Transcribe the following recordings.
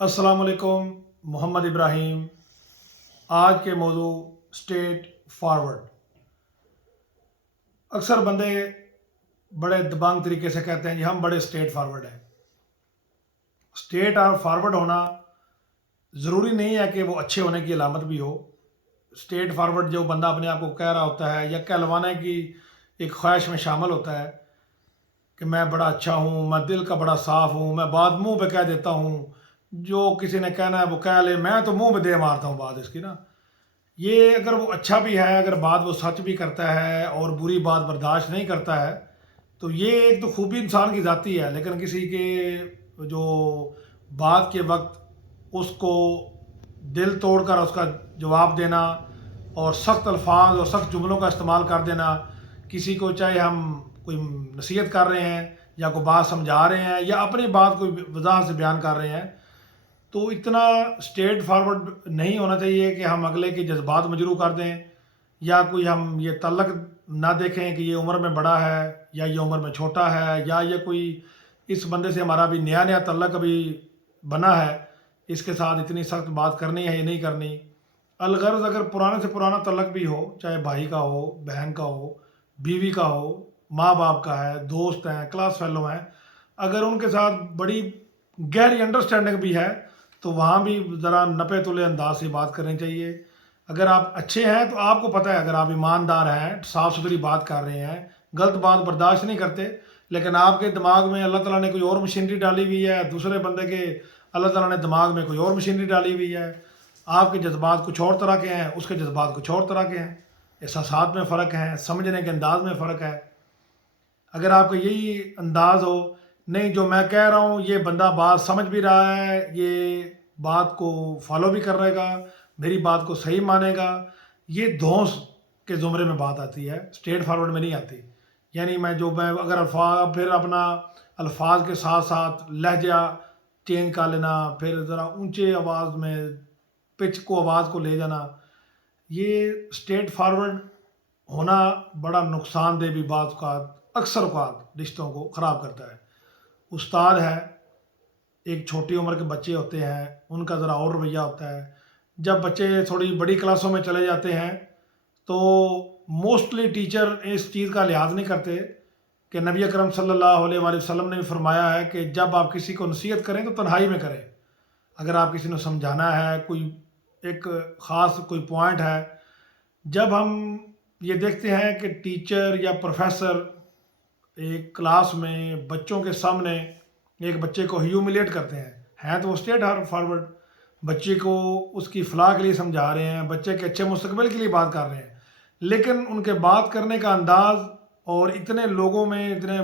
अस्सलाम वालेकुम। मोहम्मद इब्राहिम। आज के मौजू स्टेट फारवर्ड। अक्सर बंदे बड़े दबंग तरीके से कहते हैं जी हम बड़े स्टेट फारवर्ड हैं। स्टेट और फारवर्ड होना ज़रूरी नहीं है कि वो अच्छे होने की अलामत भी हो। स्टेट फारवर्ड जो बंदा अपने आप को कह रहा होता है या कहलवाने की एक ख्वाहिश में शामिल होता है कि मैं बड़ा अच्छा हूँ, मैं दिल का बड़ा साफ़ हूँ, मैं बात मुंह पे कह देता हूँ, जो किसी ने कहना है वो कह ले, मैं तो मुंह पे दे मारता हूँ बात इसकी ना। ये अगर वो अच्छा भी है, अगर बात वो सच भी करता है और बुरी बात बर्दाश्त नहीं करता है, तो ये एक तो खूबी इंसान की ज़ाती है। लेकिन किसी के जो बात के वक्त उसको दिल तोड़कर उसका जवाब देना और सख्त अल्फाज और सख्त जुमलों का इस्तेमाल कर देना, किसी को चाहे हम कोई नसीहत कर रहे हैं या कोई बात समझा रहे हैं या अपनी बात कोई वजाहत से बयान कर रहे हैं, तो इतना स्ट्रेट फॉरवर्ड नहीं होना चाहिए कि हम अगले के जज्बात मजरू कर दें या कोई हम ये तल्लक ना देखें कि ये उम्र में बड़ा है या ये उम्र में छोटा है या ये कोई इस बंदे से हमारा अभी नया नया तल्लक अभी बना है, इसके साथ इतनी सख्त बात करनी है या नहीं करनी। अलगर्ज अगर पुराने से पुराना तल्लक भी हो, चाहे भाई का हो, बहन का हो, बीवी का हो, माँ बाप का है, दोस्त हैं, क्लास फेलो हैं, अगर उनके साथ बड़ी गहरी अंडरस्टैंडिंग भी है तो वहाँ भी ज़रा नपे तुले अंदाज से बात करनी चाहिए। अगर आप अच्छे हैं तो आपको पता है, अगर आप ईमानदार हैं, साफ़ सुथरी बात कर रहे हैं, गलत बात बर्दाश्त नहीं करते, लेकिन आपके दिमाग में अल्लाह ताला ने कोई और मशीनरी डाली हुई है, दूसरे बंदे के अल्लाह ताला ने दिमाग में कोई और मशीनरी डाली हुई है, आपके जज्बात कुछ और तरह के हैं, उसके जज्बात कुछ और तरह के हैं, एहसासात में फ़र्क है, समझने के अंदाज में फ़र्क है। अगर आपका यही अंदाज हो, नहीं जो मैं कह रहा हूँ ये बंदा बात समझ भी रहा है, ये बात को फॉलो भी करेगा, मेरी बात को सही मानेगा, ये धौंस के ज़ुमरे में बात आती है, स्ट्रेट फॉरवर्ड में नहीं आती। यानी मैं अगर अल्फाज फिर अपना अल्फाज के साथ साथ लहजा चेंज कर लेना, फिर ज़रा ऊंचे आवाज़ में पिच को आवाज़ को ले जाना, ये स्ट्रेट फॉरवर्ड होना बड़ा नुकसानदेह भी बात का अक्सर औक़ात रिश्तों को ख़राब करता है। उस्ताद है, एक छोटी उम्र के बच्चे होते हैं, उनका ज़रा और रवैया होता है। जब बच्चे थोड़ी बड़ी क्लासों में चले जाते हैं, तो मोस्टली टीचर इस चीज़ का लिहाज़ नहीं करते कि नबी अकरम सल्लल्लाहु अलैहि वसल्लम ने भी फरमाया है कि जब आप किसी को नसीहत करें तो तन्हाई में करें। अगर आप किसी को समझाना है, कोई एक ख़ास कोई पॉइंट है, जब हम ये देखते हैं कि टीचर या प्रोफेसर एक क्लास में बच्चों के सामने एक बच्चे को ह्यूमिलेट करते हैं तो वो स्ट्रेट फॉरवर्ड बच्चे को उसकी फलाह के लिए समझा रहे हैं, बच्चे के अच्छे मुस्तकबिल के लिए बात कर रहे हैं, लेकिन उनके बात करने का अंदाज और इतने लोगों में, इतने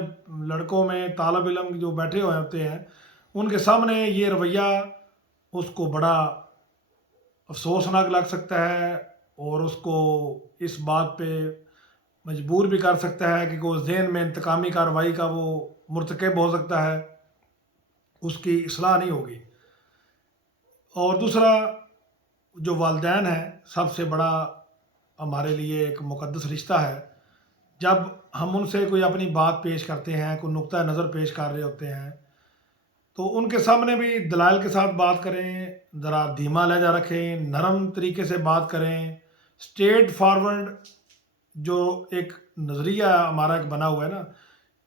लड़कों में, तालब इलम जो बैठे हुए होते हैं, उनके सामने ये रवैया उसको बड़ा अफसोसनाक लग सकता है और उसको इस बात पे मजबूर भी कर सकता है कि वो ज़हन में इंतकामी कार्रवाई का वो मुर्तकब हो सकता है, उसकी इस्लाह नहीं होगी। और दूसरा, जो वालिदैन हैं, सबसे बड़ा हमारे लिए एक मुक़द्दस रिश्ता है। जब हम उनसे कोई अपनी बात पेश करते हैं, कोई नुक्ता नज़र पेश कर रहे होते हैं, तो उनके सामने भी दलाइल के साथ बात करें, ज़रा धीमा लहजा रखें, नरम तरीके से बात करें। स्ट्रेट फॉरवर्ड जो एक नज़रिया हमारा एक बना हुआ है ना,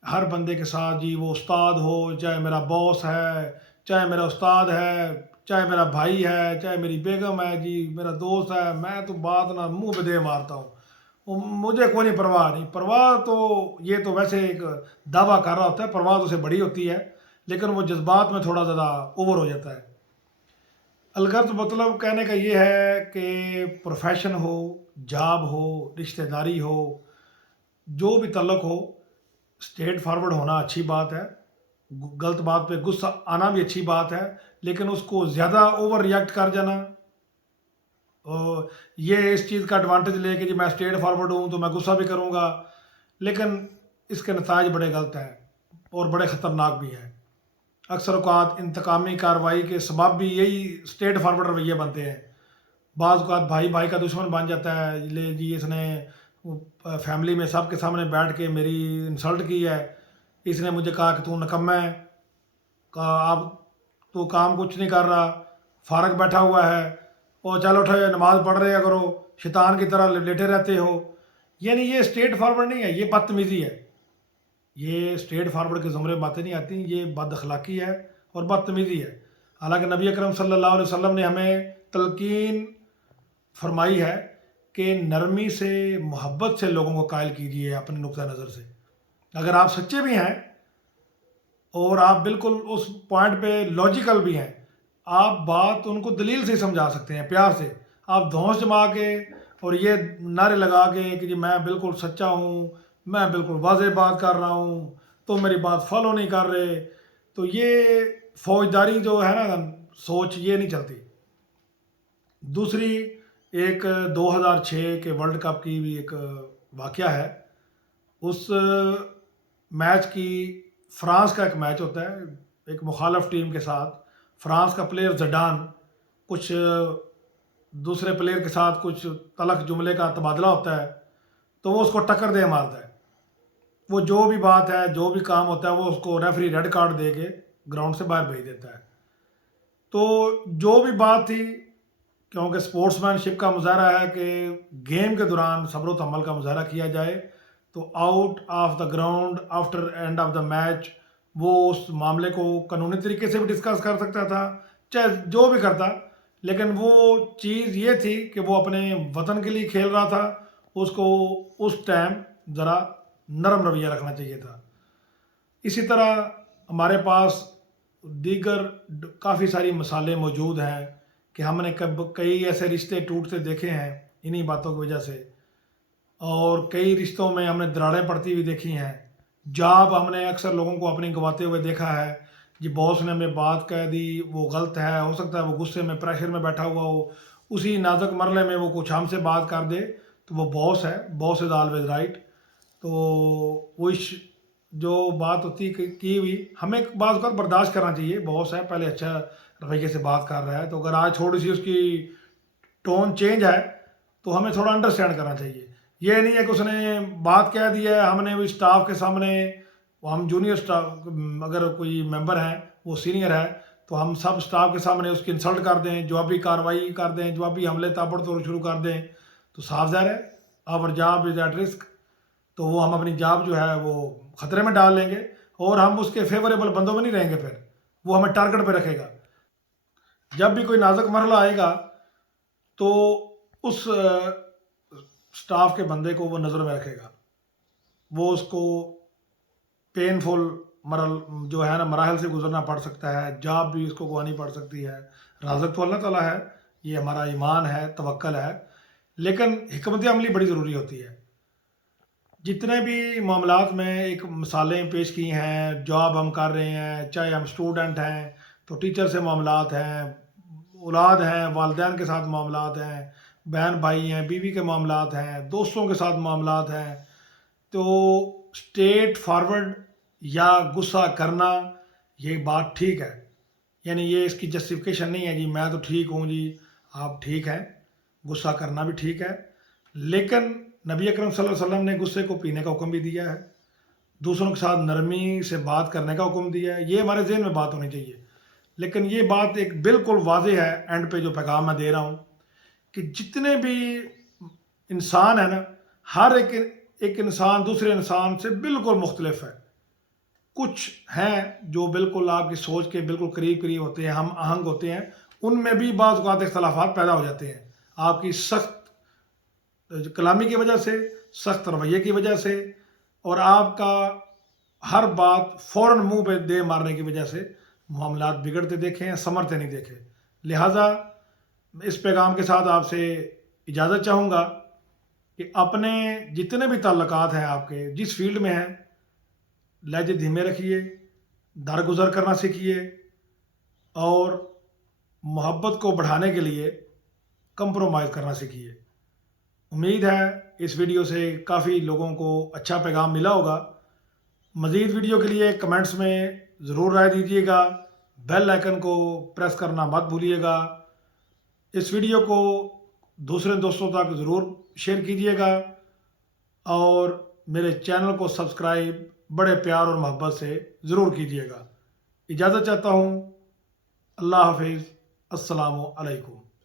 हर बंदे के साथ जी वो उस्ताद हो, चाहे मेरा बॉस है, चाहे मेरा उस्ताद है, चाहे मेरा भाई है, चाहे मेरी बेगम है जी, मेरा दोस्त है, मैं तो बात ना मुँह पे दे मारता हूँ। मुझे कोई नहीं परवाह नहीं, परवाह तो ये तो वैसे एक दावा कर रहा होता है, परवाह तो उसे बड़ी होती है, लेकिन वो जज़्बात में थोड़ा ज़्यादा ओवर हो जाता है। अलगर्ज मतलब कहने का ये है कि प्रोफ़ेशन हो, जॉब हो, रिश्तेदारी हो, जो भी तल्लक हो, स्ट्रेट फॉरवर्ड होना अच्छी बात है। गलत बात पे गुस्सा आना भी अच्छी बात है, लेकिन उसको ज़्यादा ओवर रिएक्ट कर जाना, ये इस चीज़ का एडवांटेज लेके कि मैं स्ट्रेट फॉरवर्ड हूँ तो मैं गुस्सा भी करूँगा, लेकिन इसके नताइज बड़े गलत हैं और बड़े ख़तरनाक भी हैं। अक्सर औक़ात इंतकामी कार्रवाई के सबब भी यही स्ट्रेट फॉरवर्ड रवैये बनते हैं। बाज़ औक़ात भाई भाई का दुश्मन बन जाता है, ले जी इसने फैमिली में सबके सामने बैठ के मेरी इंसल्ट की है, इसने मुझे कहा कि तू निकम्मा है, का आप تو کام کچھ نہیں کر رہا، فارغ بیٹھا ہوا ہے، اور چلو اٹھو نماز پڑھ رہے کرو، شیطان کی طرح لیٹے رہتے ہو. یعنی یہ اسٹریٹ فارورڈ نہیں ہے، یہ بدتمیزی ہے. یہ اسٹریٹ فارورڈ کے زمرے میں باتیں نہیں آتی، یہ بد اخلاقی ہے اور بدتمیزی ہے. حالانکہ نبی اکرم صلی اللہ علیہ وسلم نے ہمیں تلقین فرمائی ہے کہ نرمی سے، محبت سے لوگوں کو قائل کیجیے اپنے نقطہ نظر سے. اگر آپ سچے بھی ہیں اور آپ بالکل اس پوائنٹ پہ لاجیکل بھی ہیں، آپ بات ان کو دلیل سے سمجھا سکتے ہیں، پیار سے. آپ دھونس جما کے اور یہ نعرے لگا کے کہ جی میں بالکل سچا ہوں، میں بالکل واضح بات کر رہا ہوں، تو میری بات فالو نہیں کر رہے، تو یہ فوجداری جو ہے نا سوچ، یہ نہیں چلتی. دوسری ایک 2006 کے ورلڈ کپ کی بھی ایک واقعہ ہے. اس میچ کی، فرانس کا ایک میچ ہوتا ہے ایک مخالف ٹیم کے ساتھ. فرانس کا پلیئر زڈان کچھ دوسرے پلیئر کے ساتھ کچھ تلخ جملے کا تبادلہ ہوتا ہے، تو وہ اس کو ٹکر دے مارتا ہے. وہ جو بھی بات ہے، جو بھی کام ہوتا ہے، وہ اس کو ریفری ریڈ کارڈ دے کے گراؤنڈ سے باہر بھیج دیتا ہے. تو جو بھی بات تھی، کیونکہ سپورٹس مین شپ کا مظاہرہ ہے کہ گیم کے دوران صبر و تحمل کا مظاہرہ کیا جائے، تو out of the ground after and of the match وہ اس معاملے کو قانونی طریقے سے بھی ڈسکس کر سکتا تھا، چاہے جو بھی کرتا. لیکن وہ چیز یہ تھی کہ وہ اپنے وطن کے لیے کھیل رہا تھا، اس کو اس ٹائم ذرا نرم رویہ رکھنا چاہیے تھا. اسی طرح ہمارے پاس دیگر کافی ساری مثالیں موجود ہیں کہ ہم نے کئی ایسے رشتے ٹوٹتے دیکھے ہیں انہی باتوں کی وجہ سے، اور کئی رشتوں میں ہم نے دراڑیں پڑتی ہوئی دیکھی ہیں. جاب ہم نے اکثر لوگوں کو اپنی گواتے ہوئے دیکھا ہے. جی باس نے ہمیں بات کہہ دی، وہ غلط ہے، ہو سکتا ہے وہ غصے میں، پریشر میں بیٹھا ہوا ہو، اسی نازک مرحلے میں وہ کچھ ہم سے بات کر دے، تو وہ باس ہے، باس از آلویز رائٹ. تو وہ جو بات ہوتی کی ہوئی، ہمیں بعض اوقات برداشت کرنا چاہیے. باس ہے، پہلے اچھا رویے سے بات کر رہا ہے، تو اگر آج تھوڑی سی اس کی ٹون چینج ہے تو ہمیں تھوڑا انڈرسٹینڈ کرنا چاہیے. یہ نہیں ہے کہ اس نے بات کہہ دی ہے، ہم نے بھی اسٹاف کے سامنے، ہم جونیئر اسٹاف، اگر کوئی ممبر ہیں وہ سینئر ہے، تو ہم سب اسٹاف کے سامنے اس کی انسلٹ کر دیں، جوابی کارروائی کر دیں، جوابی حملے تابڑ توڑ شروع کر دیں، تو صاف ظاہر ہے آور جاب از ایٹ رسک. تو وہ ہم اپنی جاب جو ہے وہ خطرے میں ڈال لیں گے، اور ہم اس کے فیوریبل بندوں میں نہیں رہیں گے. پھر وہ ہمیں ٹارگٹ پہ رکھے گا. جب بھی کوئی نازک مرحلہ آئے گا تو اس سٹاف کے بندے کو وہ نظر میں رکھے گا، وہ اس کو پینفل جو ہے نا مراحل سے گزرنا پڑ سکتا ہے، جاب بھی اس کو گوانی پڑ سکتی ہے. رازق تو اللہ تعالیٰ ہے، یہ ہمارا ایمان ہے، توکل ہے، لیکن حکمت عملی بڑی ضروری ہوتی ہے. جتنے بھی معاملات میں ایک مثالیں پیش کی ہیں، جاب ہم کر رہے ہیں، چاہے ہم اسٹوڈنٹ ہیں تو ٹیچر سے معاملات ہیں، اولاد ہیں والدین کے ساتھ معاملات ہیں، بہن بھائی ہیں بیوی کے معاملات ہیں، دوستوں کے ساتھ معاملات ہیں، تو اسٹیٹ فارورڈ یا غصہ کرنا یہ بات ٹھیک ہے. یعنی یہ اس کی جسٹیفیکیشن نہیں ہے جی میں تو ٹھیک ہوں جی آپ ٹھیک ہیں، غصہ کرنا بھی ٹھیک ہے. لیکن نبی اکرم صلی اللہ علیہ وسلم نے غصے کو پینے کا حکم بھی دیا ہے، دوسروں کے ساتھ نرمی سے بات کرنے کا حکم دیا ہے. یہ ہمارے ذہن میں بات ہونی چاہیے. لیکن یہ بات ایک بالکل واضح ہے، اینڈ پہ جو پیغام میں دے رہا ہوں کہ جتنے بھی انسان ہیں نا، ہر ایک انسان دوسرے انسان سے بالکل مختلف ہے. کچھ ہیں جو بالکل آپ کی سوچ کے بالکل قریب قریب ہوتے ہیں، ہم آہنگ ہوتے ہیں، ان میں بھی بعض اوقات اختلافات پیدا ہو جاتے ہیں آپ کی سخت کلامی کی وجہ سے، سخت رویے کی وجہ سے، اور آپ کا ہر بات فوراً منہ پہ دے مارنے کی وجہ سے معاملات بگڑتے دیکھے ہیں، سنورتے نہیں دیکھے. لہٰذا اس پیغام کے ساتھ آپ سے اجازت چاہوں گا کہ اپنے جتنے بھی تعلقات ہیں آپ کے جس فیلڈ میں ہیں، لہجے دھیمے رکھیے، درگزر کرنا سیکھیے، اور محبت کو بڑھانے کے لیے کمپرومائز کرنا سیکھیے. امید ہے اس ویڈیو سے کافی لوگوں کو اچھا پیغام ملا ہوگا. مزید ویڈیو کے لیے کمنٹس میں ضرور رائے دیجیے گا، بیل آئیکن کو پریس کرنا مت بھولیے گا. اس ویڈیو کو دوسرے دوستوں تک ضرور شیئر کیجیے گا، اور میرے چینل کو سبسکرائب بڑے پیار اور محبت سے ضرور کیجیے گا. اجازت چاہتا ہوں. اللہ حافظ، السلام علیکم۔